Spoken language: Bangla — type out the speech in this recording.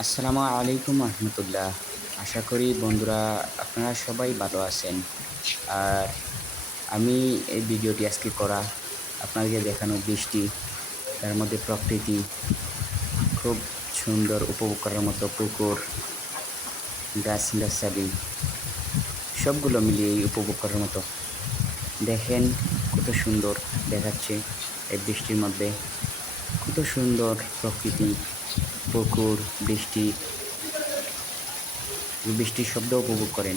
আসসালামু আলাইকুম রহমতুল্লাহ। আশা করি বন্ধুরা আপনারা সবাই ভালো আছেন। আর আমি এই ভিডিওটি আজকে করা আপনাদেরকে দেখানো বৃষ্টি, তার মধ্যে প্রকৃতি, খুব সুন্দর উপভোগ করার মতো পুকুর, গাছগাছালি সবগুলো মিলিয়ে উপভোগ করার মতো। দেখেন কত সুন্দর দেখাচ্ছে এই বৃষ্টির মধ্যে, কত সুন্দর প্রকৃতি, পুকুর, বৃষ্টির শব্দ উপভোগ করেন।